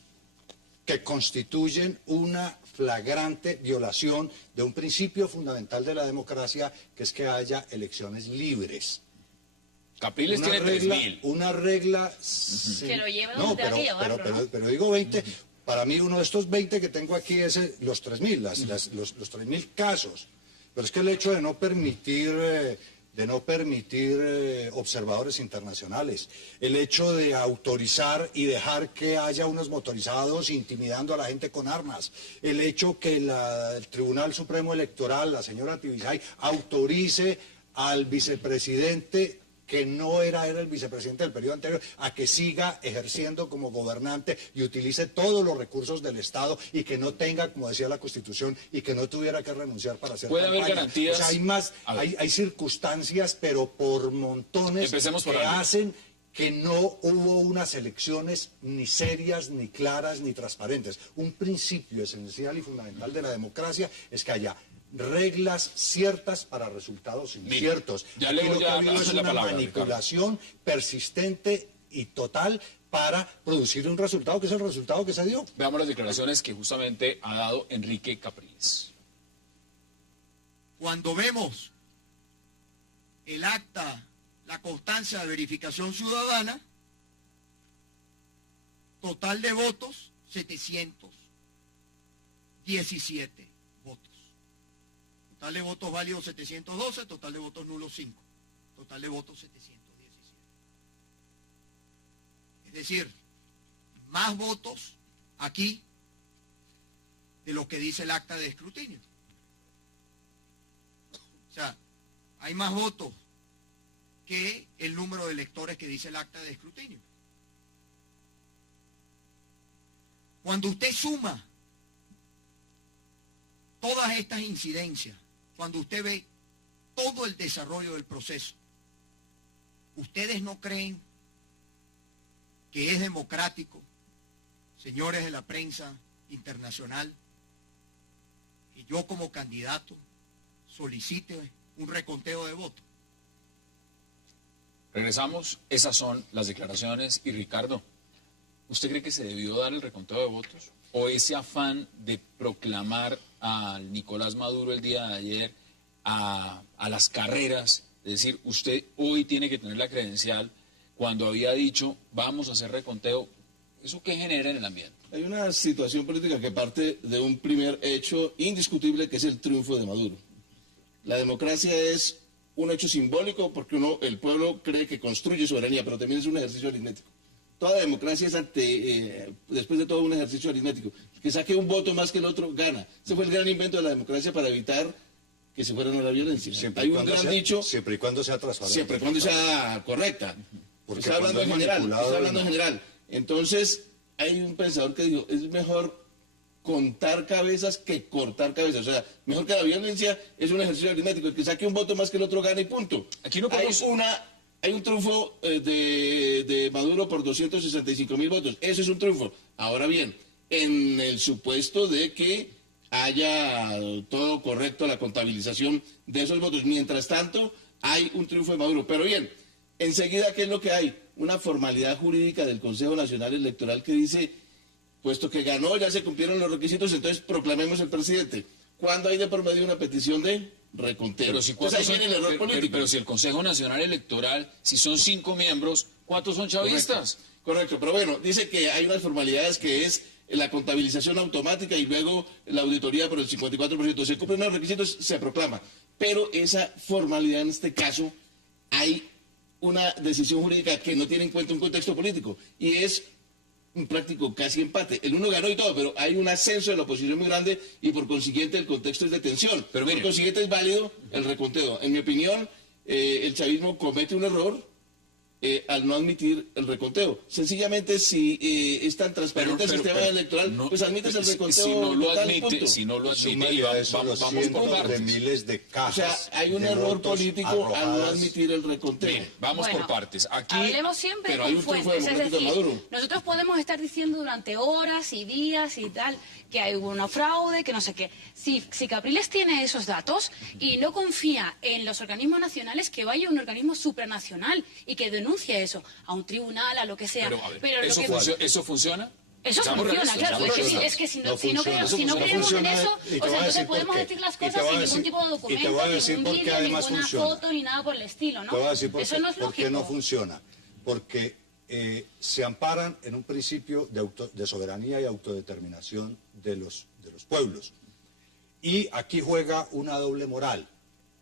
que constituyen una flagrante violación de un principio fundamental de la democracia, que es que haya elecciones libres. Capriles tiene 3.000. Una regla... sí. Que lo lleve No, donde tenga que llevarlo, pero digo 20, para mí uno de estos 20 que tengo aquí es los 3.000, los 3.000 casos. Pero es que el hecho de no permitir... observadores internacionales, el hecho de autorizar y dejar que haya unos motorizados intimidando a la gente con armas, el hecho que el Tribunal Supremo Electoral, la señora Tibisay, autorice al vicepresidente que no era el vicepresidente del periodo anterior, a que siga ejerciendo como gobernante y utilice todos los recursos del Estado y que no tenga, como decía la Constitución, y que no tuviera que renunciar para hacer ¿Puede haber campaña. garantías? O sea, hay circunstancias, pero por montones, Empecemos por que algo. hacen que no hubo unas elecciones ni serias, ni claras, ni transparentes. Un principio esencial y fundamental de la democracia es que haya reglas ciertas para resultados inciertos. ya le Aquí voy lo que a ha habido dar es la una palabra, manipulación persistente y total para producir un resultado que es el resultado que se dio. Veamos las declaraciones que justamente ha dado Enrique Capriles. Cuando vemos el acta, la constancia de verificación ciudadana, total de votos 717 votos. Total de votos válidos 712, total de votos nulos 5. Total de votos 717. Es decir, más votos aquí de lo que dice el acta de escrutinio. O sea, hay más votos que el número de electores que dice el acta de escrutinio. Cuando usted suma todas estas incidencias, cuando usted ve todo el desarrollo del proceso, ¿ustedes no creen que es democrático, señores de la prensa internacional, que yo como candidato solicite un reconteo de votos? Regresamos, esas son las declaraciones. Y Ricardo, ¿usted cree que se debió dar el reconteo de votos? ¿O ese afán de proclamar a Nicolás Maduro el día de ayer a las carreras, es decir, usted hoy tiene que tener la credencial, cuando había dicho vamos a hacer reconteo, ¿eso qué genera en el ambiente? Hay una situación política que parte de un primer hecho indiscutible, que es el triunfo de Maduro. La democracia es un hecho simbólico porque el pueblo cree que construye soberanía, pero también es un ejercicio aritmético. Toda democracia es después de todo un ejercicio aritmético. El que saque un voto más que el otro gana. Ese fue el gran invento de la democracia para evitar que se fueran a la violencia. Hay un gran dicho. Siempre y cuando sea transparente. Siempre y cuando sea correcta. Porque está hablando en general. manipulado, Está hablando en general. Entonces, hay un pensador que dijo, es mejor contar cabezas que cortar cabezas. O sea, mejor que la violencia es un ejercicio aritmético. El que saque un voto más que el otro gana y punto. Aquí no podemos... Hay un triunfo de Maduro por 265.000 votos. Eso es un triunfo. Ahora bien, en el supuesto de que haya todo correcto, la contabilización de esos votos. Mientras tanto, hay un triunfo de Maduro. Pero bien, enseguida, ¿qué es lo que hay? Una formalidad jurídica del Consejo Nacional Electoral que dice, puesto que ganó, ya se cumplieron los requisitos, entonces proclamemos el presidente. ¿Cuándo hay de por medio una petición de reconteo? Pero si, entonces, ahí viene el error político. Pero si el Consejo Nacional Electoral, si son 5 miembros, ¿cuántos son chavistas? Correcto, pero bueno, dice que hay unas formalidades que es la contabilización automática y luego la auditoría por el 54%. Se cumplen los requisitos, se proclama. Pero esa formalidad en este caso, hay una decisión jurídica que no tiene en cuenta un contexto político y es un práctico casi empate. El uno ganó y todo, pero hay un ascenso de la oposición muy grande y por consiguiente el contexto es de tensión. Pero por consiguiente es válido el reconteo. En mi opinión, el chavismo comete un error al no admitir el reconteo. Sencillamente, si es tan transparente el sistema electoral, pues admites el reconteo. Si no lo total, admite, si no lo admite, y vamos por partes. De miles de cajas. O sea, hay un error político al no admitir el reconteo. Bien, vamos por partes. Aquí, hablemos siempre pero hay con un triunfo fuentes, es democrático de decir, Maduro. nosotros podemos estar diciendo durante horas y días y tal que hay un fraude, que no sé qué. Si Capriles tiene esos datos y no confía en los organismos nacionales, que vaya a un organismo supranacional y que denuncie eso a un tribunal, a lo que sea. pero, a ver, pero ¿eso funciona? Eso funciona, claro. Es que si no creemos en eso, o sea, entonces podemos decir las cosas sin ningún tipo de documento, ningún vídeo, ninguna foto, ni nada por el estilo, ¿no? Te voy a decir eso no es por qué lógico. no funciona. Porque se amparan en un principio de soberanía y autodeterminación de los pueblos. Y aquí juega una doble moral,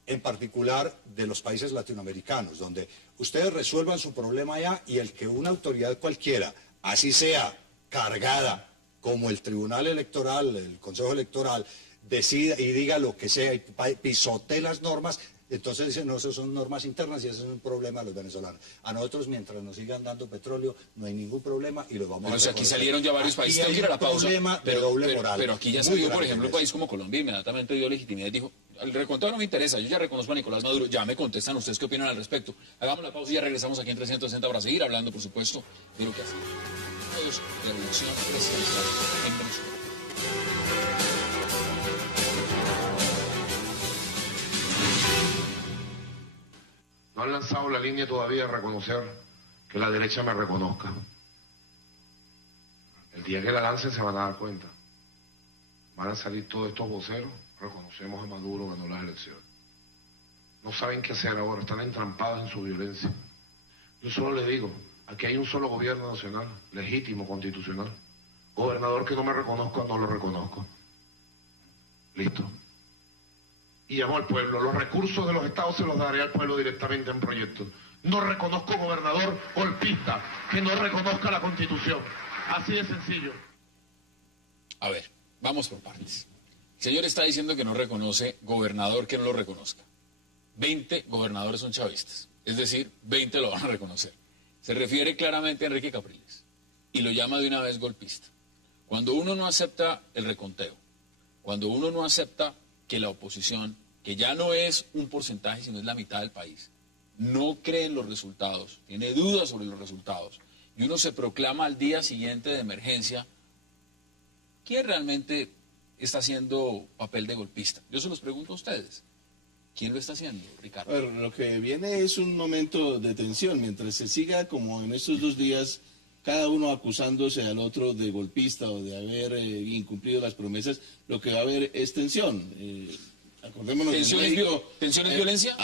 en particular de los países latinoamericanos, donde ustedes resuelvan su problema allá y el que una autoridad cualquiera, así sea cargada como el Tribunal Electoral, el Consejo Electoral, decida y diga lo que sea y pisotee las normas, entonces dicen, no, eso son normas internas y ese es un problema de los venezolanos. A nosotros, mientras nos sigan dando petróleo, no hay ningún problema y lo vamos a reconocer. Aquí salieron ya varios países. Tengo que ir a la pausa. Pero aquí ya salió, por ejemplo, un país como Colombia, inmediatamente dio legitimidad y dijo, el reconteo no me interesa, yo ya reconozco a Nicolás Maduro, ya me contestan ustedes qué opinan al respecto. Hagamos la pausa y ya regresamos aquí en 360 para seguir hablando, por supuesto, de lo que ha sido de la elección presidencial en Venezuela. No han lanzado la línea todavía de reconocer que la derecha me reconozca. El día que la lancen se van a dar cuenta. Van a salir todos estos voceros, reconocemos a Maduro, ganó las elecciones. No saben qué hacer ahora, están entrampados en su violencia. Yo solo les digo, aquí hay un solo gobierno nacional, legítimo, constitucional. Gobernador que no me reconozco, no lo reconozco. Listo. Y llamo al pueblo. Los recursos de los estados se los daré al pueblo directamente en proyectos. No reconozco gobernador golpista que no reconozca la Constitución. Así de sencillo. A ver, vamos por partes. El señor está diciendo que no reconoce gobernador que no lo reconozca. 20 gobernadores son chavistas. Es decir, 20 lo van a reconocer. Se refiere claramente a Enrique Capriles y lo llama de una vez golpista. Cuando uno no acepta el reconteo, cuando uno no acepta que la oposición, que ya no es un porcentaje, sino es la mitad del país, no cree en los resultados, tiene dudas sobre los resultados, y uno se proclama al día siguiente de emergencia, ¿quién realmente está haciendo papel de golpista? Yo se los pregunto a ustedes. ¿Quién lo está haciendo, Ricardo? A ver, lo que viene es un momento de tensión, mientras se siga como en estos 2 días, cada uno acusándose al otro de golpista o de haber incumplido las promesas, lo que va a haber es tensión. Acordémonos ¿Tensión es violencia?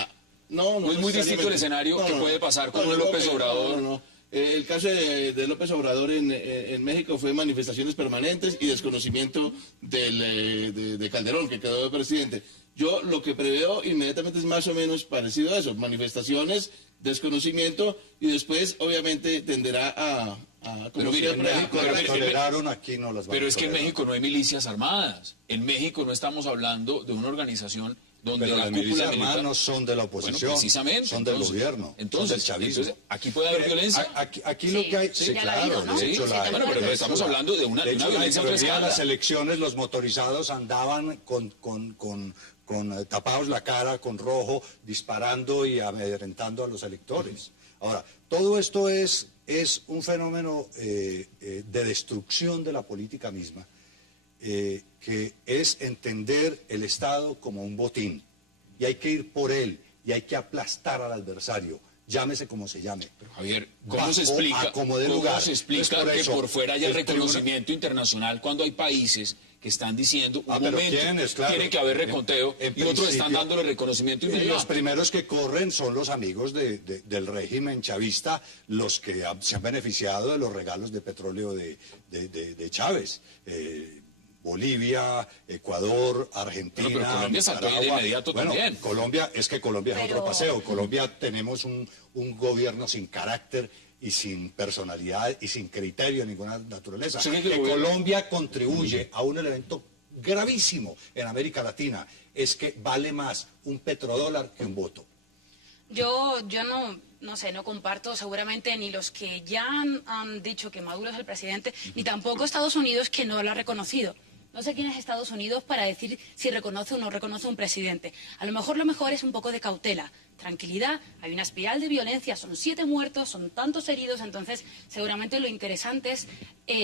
No, es muy distinto el escenario que puede pasar con López Obrador. El caso de López Obrador en México fue manifestaciones permanentes y desconocimiento de Calderón, que quedó de presidente. Yo lo que preveo inmediatamente es más o menos parecido a eso, manifestaciones, desconocimiento, y después obviamente tenderá a como Pero mire, siempre, en a México, Las toleraron, aquí no las van Pero a es que en tolerar. México no hay milicias armadas. En México no estamos hablando de una organización donde Pero la las cúpula milicias militar... armadas no son de la oposición, Bueno, precisamente. son del Entonces, gobierno, entonces, son del chavismo. entonces, aquí puede haber violencia. Aquí lo Sí, que hay, sí, sí, ya la ha claro, habido, ¿no? de hecho Sí, la hay. bueno, pero De hecho, estamos hablando de una hecho, la violencia a otra mayoría de escala. las elecciones los motorizados andaban con tapados la cara con rojo, disparando y amedrentando a los electores. Ahora, todo esto es un fenómeno de destrucción de la política misma, que es entender el Estado como un botín, y hay que ir por él, y hay que aplastar al adversario, llámese como se llame. Javier, ¿cómo Bajo se explica, a como dé lugar. se explica Entonces, que eso, por fuera haya el reconocimiento internacional cuando hay países que están diciendo un pero momento, ¿quiénes? Claro. tiene que haber reconteo, En y otros están principio, dándole reconocimiento Y los inmediato? primeros que corren son los amigos del régimen chavista, los que se han beneficiado de los regalos de petróleo de Chávez. Bolivia, Ecuador, Argentina, Pero Colombia saltó ahí de Nicaragua. inmediato Bueno, también. Colombia es Pero- otro paseo. Colombia tenemos un gobierno sin carácter y sin personalidad y sin criterio de ninguna naturaleza. ¿Usted cree que el Que gobierno- Colombia contribuye a un elemento gravísimo en América Latina, es que vale más un petrodólar que un voto. Yo no sé, no comparto seguramente ni los que ya han dicho que Maduro es el presidente, ni tampoco Estados Unidos, que no lo ha reconocido. No sé quién es Estados Unidos para decir si reconoce o no reconoce un presidente. A lo mejor es un poco de cautela, tranquilidad. Hay una espiral de violencia, son 7 muertos, son tantos heridos, entonces seguramente lo interesante es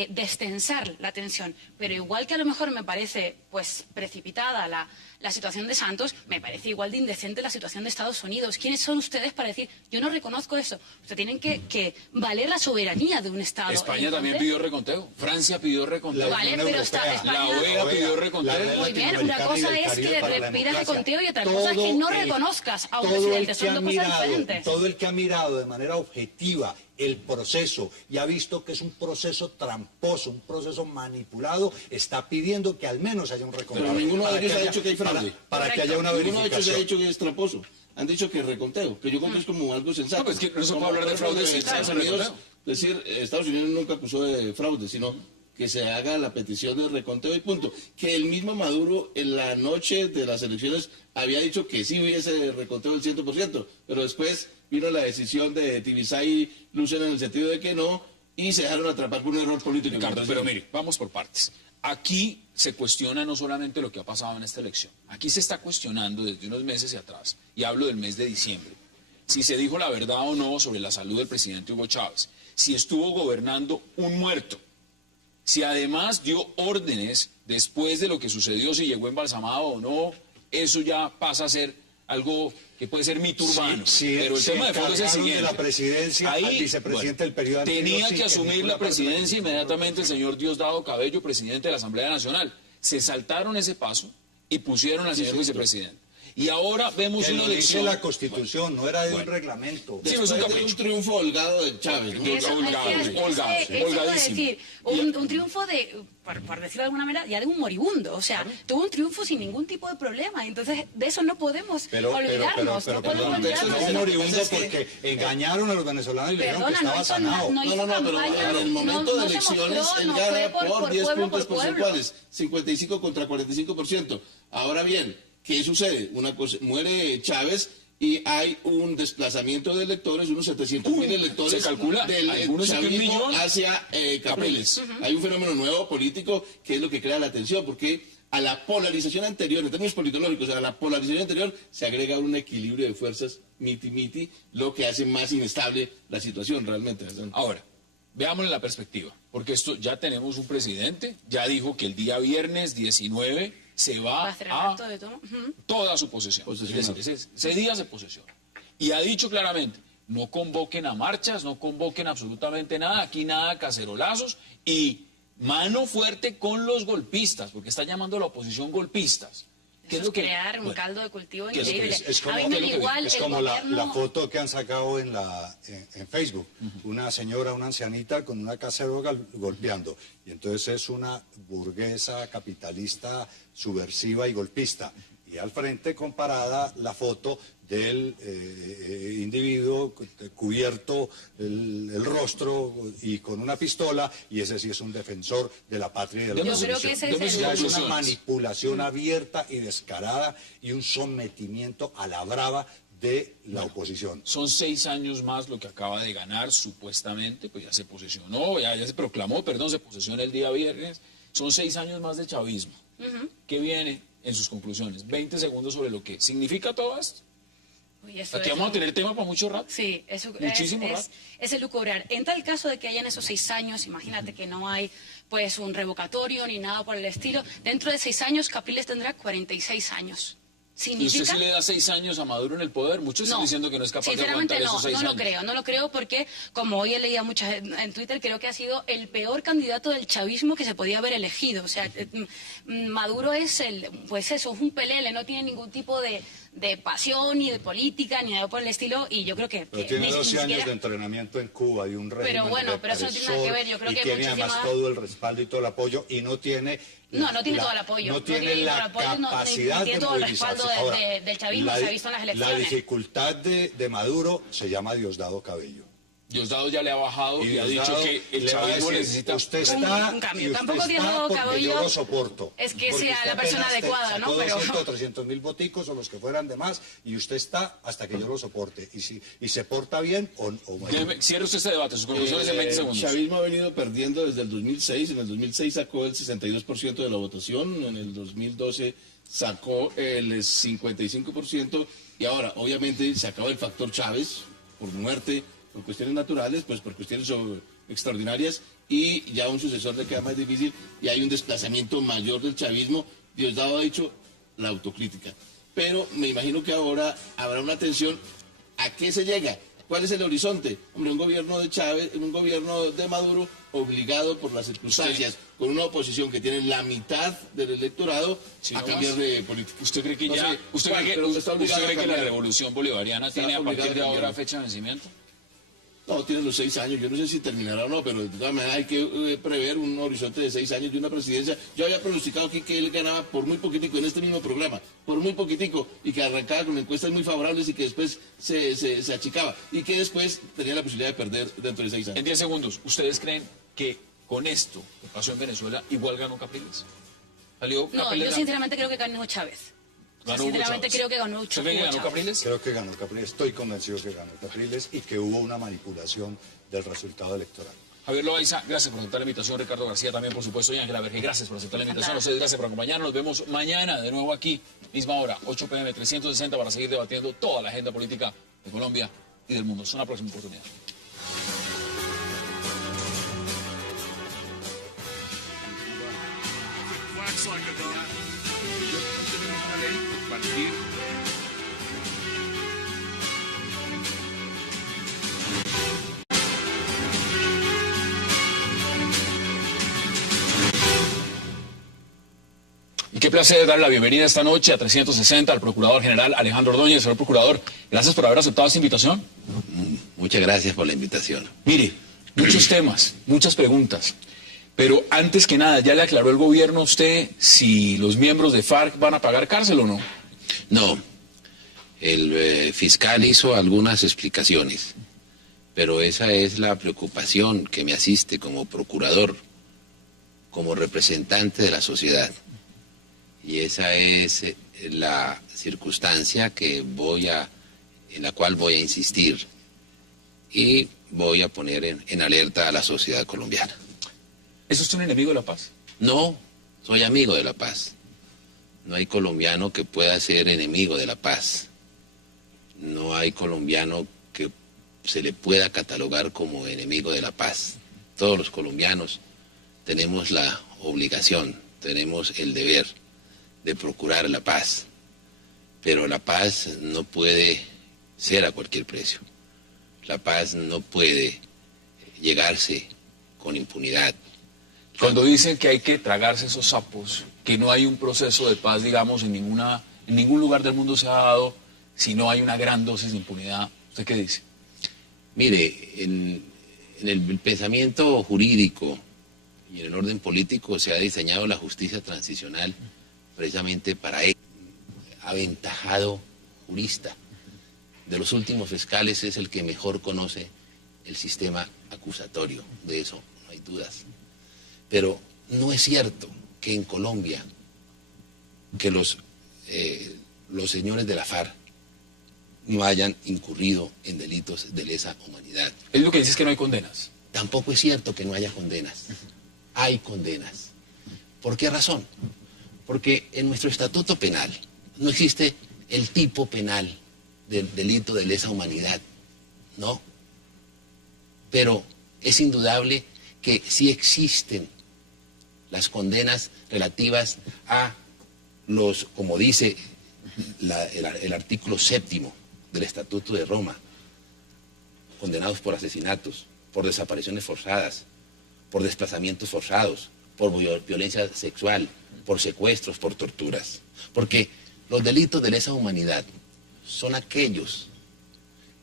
destensar la tensión. Pero igual que a lo mejor me parece pues precipitada la situación de Santos, me parece igual de indecente la situación de Estados Unidos. ¿Quiénes son ustedes para decir, yo no reconozco eso? Ustedes tienen que valer la soberanía de un Estado. España también Entonces, pidió reconteo, Francia pidió reconteo, Vale, Unión pero Europea, España... la OEA pidió reconteo. Muy bien, una cosa es que le pidas reconteo y otra cosa es que no reconozcas a un presidente. Son dos cosas diferentes. Todo el que ha mirado de manera objetiva el proceso y ha visto que es un proceso tramposo, un proceso manipulado, está pidiendo que al menos haya un reconteo. Pero ninguno de Para ellos ha haya- dicho que hay fraude. Para que haya una Ninguno de ellos ha verificación. dicho que es tramposo. Han dicho que reconteo, que yo creo que es como algo sensato. No, pues es que no se puede Como, hablar de por ejemplo, fraude sin Estados hacer Unidos, reconteo. es decir, Estados Unidos nunca acusó de fraude, sino que se haga la petición de reconteo y punto. Que el mismo Maduro en la noche de las elecciones había dicho que sí hubiese reconteo del 100%, pero después vino la decisión de Tibisay y Lucena en el sentido de que no, y se dejaron atrapar por un error político. Ricardo, pero mire, vamos por partes. Aquí se cuestiona no solamente lo que ha pasado en esta elección, aquí se está cuestionando desde unos meses hacia atrás, y hablo del mes de diciembre, si se dijo la verdad o no sobre la salud del presidente Hugo Chávez, si estuvo gobernando un muerto, si además dio órdenes después de lo que sucedió, si llegó embalsamado o no, eso ya pasa a ser algo que puede ser mito urbano. Pero el tema de fondo es el encargaron siguiente. de la presidencia al vicepresidente del periodo tenía anterior, que sin asumir ninguna la presidencia participación. inmediatamente el señor Diosdado Cabello, presidente de la Asamblea Nacional. Se saltaron ese paso y pusieron al señor vicepresidente. Y ahora vemos Que una lo dice elección... la Constitución, no era de un reglamento. Sí, no es un Después de capricho. un triunfo holgado de Chávez, ¿no? Eso, Holgado, es que- holgado, es que- eso iba a holgadísimo. decir, un triunfo de, por decirlo de alguna manera, ya de un moribundo. O sea, tuvo un triunfo sin ningún tipo de problema. Entonces, de eso no podemos olvidarnos. No podemos olvidarnos. no moribundo Es que- porque engañaron a los venezolanos y le dijeron que Perdona, no estaba hizo, sanado. no hizo No, pero campaña, en el momento no de se elecciones mostró, él no gana fue por 10 pueblo, puntos por pueblo. porcentuales, 55 contra 45%. Ahora bien, ¿qué sucede? Una cosa, muere Chávez y hay un desplazamiento de electores, unos 700.000 electores se calcula, del algunos dicen que 1 chavismo millón. hacia Capriles. Hay un fenómeno nuevo político que es lo que crea la tensión, porque a la polarización anterior, en términos politológicos, a la polarización anterior se agrega un equilibrio de fuerzas miti-miti, lo que hace más inestable la situación realmente. Ahora, veámosle la perspectiva, porque esto ya tenemos un presidente, ya dijo que el día viernes 19 se Va va a hacer el a acto de todo. Ujú. toda su posesión. Es decir, ese día se posesiona. Y ha dicho claramente, no convoquen a marchas, no convoquen absolutamente nada, aquí nada cacerolazos y mano fuerte con los golpistas, porque está llamando a la oposición golpistas. ¿Qué Eso es crear un bueno, caldo de cultivo ¿qué es lo que increíble. Es como, A mí me da igual es el como la gobierno... foto que han sacado en Facebook. Una señora, una ancianita con una cacerola golpeando. Y entonces es una burguesa capitalista subversiva y golpista. Y al frente comparada la foto del individuo cubierto el rostro y con una pistola, y ese sí es un defensor de la patria y de la Yo creo que ese es Ya es una manipulación abierta y descarada y un sometimiento a la brava de la oposición. Son 6 años más lo que acaba de ganar, supuestamente, pues ya se posesionó, ya se proclamó, perdón, se posesiona el día viernes. Son 6 años más de chavismo. ¿Qué viene en sus conclusiones? 20 segundos sobre lo que significa todo esto. Uy, Aquí vamos a tener tema para mucho rato. Sí, eso Muchísimo rato. es elucubrar. En tal caso de que hayan esos 6 años, imagínate que no hay pues un revocatorio ni nada por el estilo, dentro de 6 años Capriles tendrá 46 años. ¿Y usted ¿Significa? sí le da 6 años a Maduro en el poder? Muchos están diciendo que no es capaz de aguantar esos 6 años. No lo creo porque, como hoy he leído muchas en Twitter, creo que ha sido el peor candidato del chavismo que se podía haber elegido. O sea, Maduro es es un pelele, no tiene ningún tipo de pasión, ni de política, ni nada por el estilo, y yo creo que... Pero tiene 12 años de entrenamiento en Cuba y un régimen pero eso no tiene nada que ver, yo creo y que tiene además todo el respaldo y todo el apoyo, y no tiene... No tiene todo el apoyo. No tiene la capacidad tiene de todo el respaldo movilizarse. del chavismo, se ha visto en las elecciones. La dificultad de Maduro se llama Diosdado Cabello. Diosdado ya le ha bajado y ha dicho que el chavismo necesita usted está, un cambio. Y Tampoco usted Diosdado está porque Cabello yo lo soporto. es que Porque sea usted la persona apenas adecuada, sacó ¿no? Pero 200 o 300 mil boticos o los que fueran de más, y usted está hasta que yo lo soporte. Y se porta bien o mal. Cierre usted este debate, sus conclusiones en 20 segundos. El chavismo ha venido perdiendo desde el 2006. En el 2006 sacó el 62% de la votación, en el 2012 sacó el 55%, y ahora, obviamente, se acaba el factor Chávez, por muerte, por cuestiones naturales, pues por cuestiones extraordinarias, y ya un sucesor le queda más difícil, y hay un desplazamiento mayor del chavismo. Diosdado ha dicho la autocrítica. Pero me imagino que ahora habrá una tensión. ¿A qué se llega? ¿Cuál es el horizonte? Hombre, un gobierno de Chávez, un gobierno de Maduro, obligado por las circunstancias, con una oposición que tiene la mitad del electorado, a cambiar de política. ¿Usted cree que No ya, sé, usted ¿cuál? cree Pero que, está usted obligado cree a que la cambiar. revolución bolivariana Está tiene a obligado partir de a cambiar. ahora fecha de vencimiento? No, tiene los 6 años. Yo no sé si terminará o no, pero de todas maneras hay que prever un horizonte de 6 años de una presidencia. Yo había pronosticado aquí que él ganaba por muy poquitico en este mismo programa, por muy poquitico, y que arrancaba con encuestas muy favorables y que después se achicaba, y que después tenía la posibilidad de perder dentro de 6 años. En 10 segundos, ¿ustedes creen que con esto que pasó en Venezuela igual ganó Capriles? ¿Salió No, Capriles? yo sinceramente creo que ganó Chávez. Ganó Sinceramente Chávez. creo que ganó ¿Usted cree que ganó Chávez. Capriles? Creo que ganó Capriles, estoy convencido que ganó Capriles y que hubo una manipulación del resultado electoral. Javier Loaiza, gracias por aceptar la invitación. Ricardo García también, por supuesto. Y Ángela Vergé, gracias por aceptar la invitación. A ustedes, gracias por acompañarnos. Nos vemos mañana de nuevo aquí, misma hora, 8 p.m., 360, para seguir debatiendo toda la agenda política de Colombia y del mundo. Es una próxima oportunidad. Y qué placer dar la bienvenida esta noche a 360 al Procurador General Alejandro Ordóñez. Señor Procurador, gracias por haber aceptado esta invitación. Muchas gracias por la invitación. Mire, muchos temas, muchas preguntas. Pero antes que nada, ¿ya le aclaró el gobierno a usted si los miembros de FARC van a pagar cárcel o no? No, el fiscal hizo algunas explicaciones, pero esa es la preocupación que me asiste como procurador, como representante de la sociedad. Y esa es la circunstancia en la cual voy a insistir y voy a poner en alerta a la sociedad colombiana. ¿Es usted un enemigo de la paz? No, soy amigo de la paz. No hay colombiano que pueda ser enemigo de la paz. No hay colombiano que se le pueda catalogar como enemigo de la paz. Todos los colombianos tenemos la obligación, tenemos el deber de procurar la paz. Pero la paz no puede ser a cualquier precio. La paz no puede llegarse con impunidad. Cuando dicen que hay que tragarse esos sapos, que no hay un proceso de paz, digamos, en ningún lugar del mundo se ha dado si no hay una gran dosis de impunidad, ¿usted qué dice? Mire, en el pensamiento jurídico y en el orden político se ha diseñado la justicia transicional precisamente para ello. aventajado jurista. De los últimos fiscales es el que mejor conoce el sistema acusatorio, de eso no hay dudas. Pero no es cierto que en Colombia, que los señores de la FARC no hayan incurrido en delitos de lesa humanidad. Es lo que dices, que no hay condenas. Tampoco es cierto que no haya condenas. Hay condenas. ¿Por qué razón? Porque en nuestro estatuto penal no existe el tipo penal del delito de lesa humanidad, ¿no? Pero es indudable que sí existen las condenas relativas a los, como dice el artículo 7º del Estatuto de Roma, condenados por asesinatos, por desapariciones forzadas, por desplazamientos forzados, por violencia sexual, por secuestros, por torturas. Porque los delitos de lesa humanidad son aquellos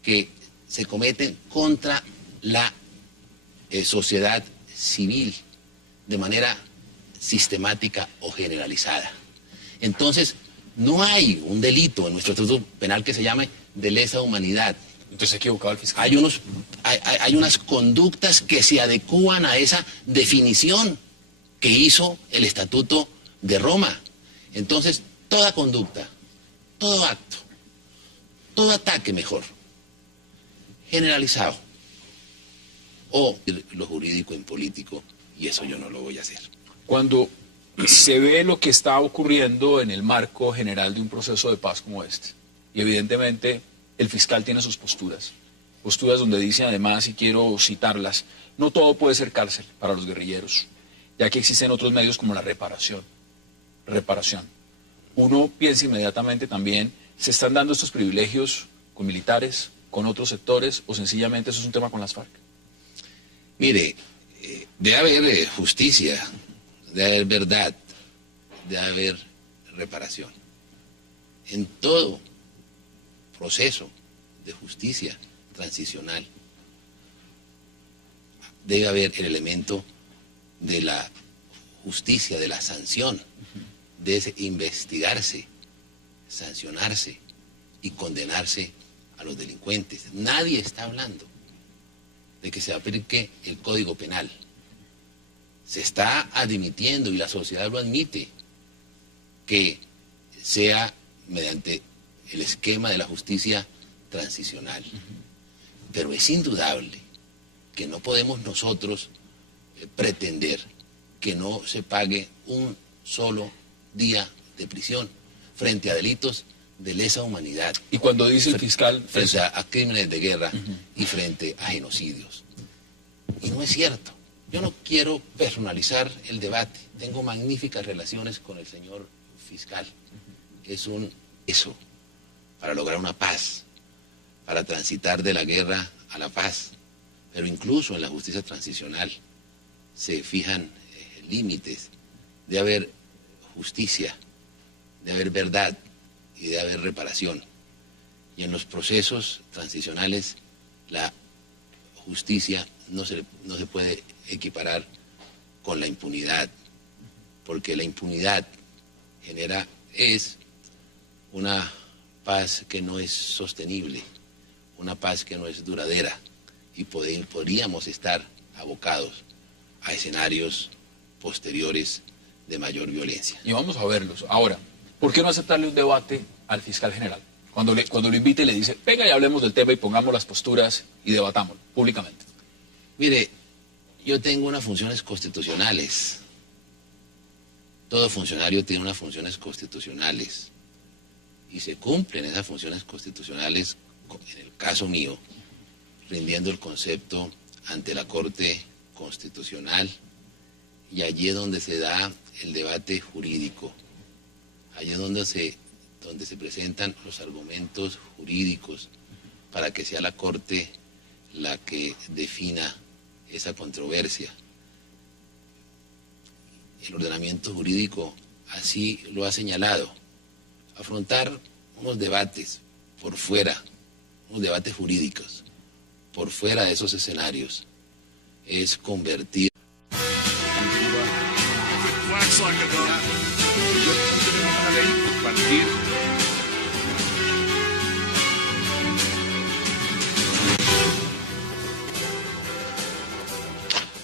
que se cometen contra la sociedad civil de manera sistemática o generalizada. Entonces, no hay un delito en nuestro estatuto penal que se llame de lesa humanidad. Entonces se equivocaba el fiscal. Hay unas conductas que se adecúan a esa definición que hizo el Estatuto de Roma. Entonces, toda conducta, todo acto, todo ataque mejor, generalizado, o lo jurídico en político, y eso yo no lo voy a hacer. Cuando se ve lo que está ocurriendo en el marco general de un proceso de paz como este, y evidentemente el fiscal tiene sus posturas donde dice además, y quiero citarlas, no todo puede ser cárcel para los guerrilleros, ya que existen otros medios como la reparación. Uno piensa inmediatamente también, ¿se están dando estos privilegios con militares, con otros sectores, o sencillamente eso es un tema con las FARC? Mire, debe haber justicia, debe haber verdad, debe haber reparación. En todo proceso de justicia transicional debe haber el elemento de la justicia, de la sanción, de investigarse, sancionarse y condenarse a los delincuentes. Nadie está hablando de que se aplique el Código Penal. Se está admitiendo, y la sociedad lo admite, que sea mediante el esquema de la justicia transicional. Pero es indudable que no podemos nosotros pretender que no se pague un solo día de prisión frente a delitos de lesa humanidad. Y cuando dice el fiscal... Frente a crímenes de guerra y frente a genocidios. Y no es cierto. Yo no quiero personalizar el debate. Tengo magníficas relaciones con el señor fiscal. Es eso, para lograr una paz, para transitar de la guerra a la paz. Pero incluso en la justicia transicional se fijan límites de haber justicia, de haber verdad y de haber reparación. Y en los procesos transicionales la justicia no se puede equiparar con la impunidad, porque la impunidad es una paz que no es sostenible, una paz que no es duradera, y podríamos estar abocados a escenarios posteriores de mayor violencia. Y vamos a verlos. Ahora, ¿por qué no aceptarle un debate al fiscal general? Cuando lo invite le dice, venga y hablemos del tema y pongamos las posturas y debatámoslo públicamente. Mire, yo tengo unas funciones constitucionales. Todo funcionario tiene unas funciones constitucionales. Y se cumplen esas funciones constitucionales, en el caso mío, rindiendo el concepto ante la Corte Constitucional, y allí es donde se da el debate jurídico, allí es donde se presentan los argumentos jurídicos para que sea la Corte la que defina esa controversia. El ordenamiento jurídico así lo ha señalado. Afrontar unos debates por fuera, unos debates jurídicos, por fuera de esos escenarios, es convertir... Yo tenemos una ley a partir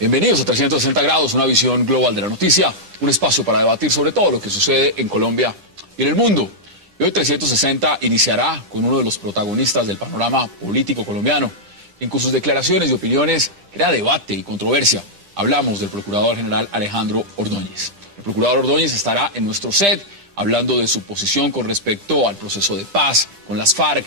Bienvenidos a 360 grados, una visión global de la noticia, un espacio para debatir sobre todo lo que sucede en Colombia y en el mundo. Y hoy 360 iniciará con uno de los protagonistas del panorama político colombiano, quien con sus declaraciones y opiniones crea debate y controversia. Hablamos del Procurador General Alejandro Ordóñez. El Procurador Ordóñez estará en nuestro set hablando de su posición con respecto al proceso de paz con las FARC,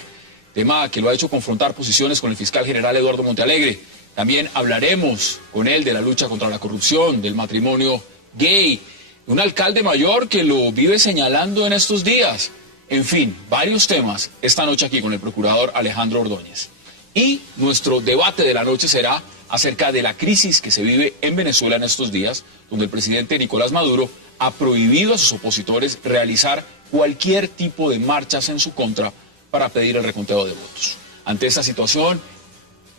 tema que lo ha hecho confrontar posiciones con el fiscal general Eduardo Montealegre. También hablaremos con él de la lucha contra la corrupción, del matrimonio gay, un alcalde mayor que lo vive señalando en estos días. En fin, varios temas esta noche aquí con el Procurador Alejandro Ordóñez. Y nuestro debate de la noche será acerca de la crisis que se vive en Venezuela en estos días, donde el presidente Nicolás Maduro ha prohibido a sus opositores realizar cualquier tipo de marchas en su contra para pedir el reconteo de votos. Ante esta situación,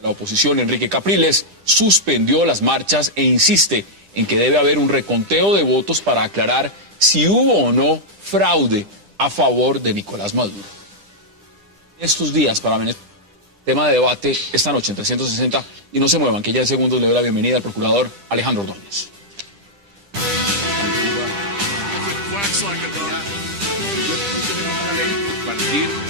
la oposición Enrique Capriles suspendió las marchas e insiste en que debe haber un reconteo de votos para aclarar si hubo o no fraude a favor de Nicolás Maduro. Estos días para Venezuela, tema de debate esta noche en 360, y no se muevan, que ya en segundos le doy la bienvenida al Procurador Alejandro Ordóñez. Partir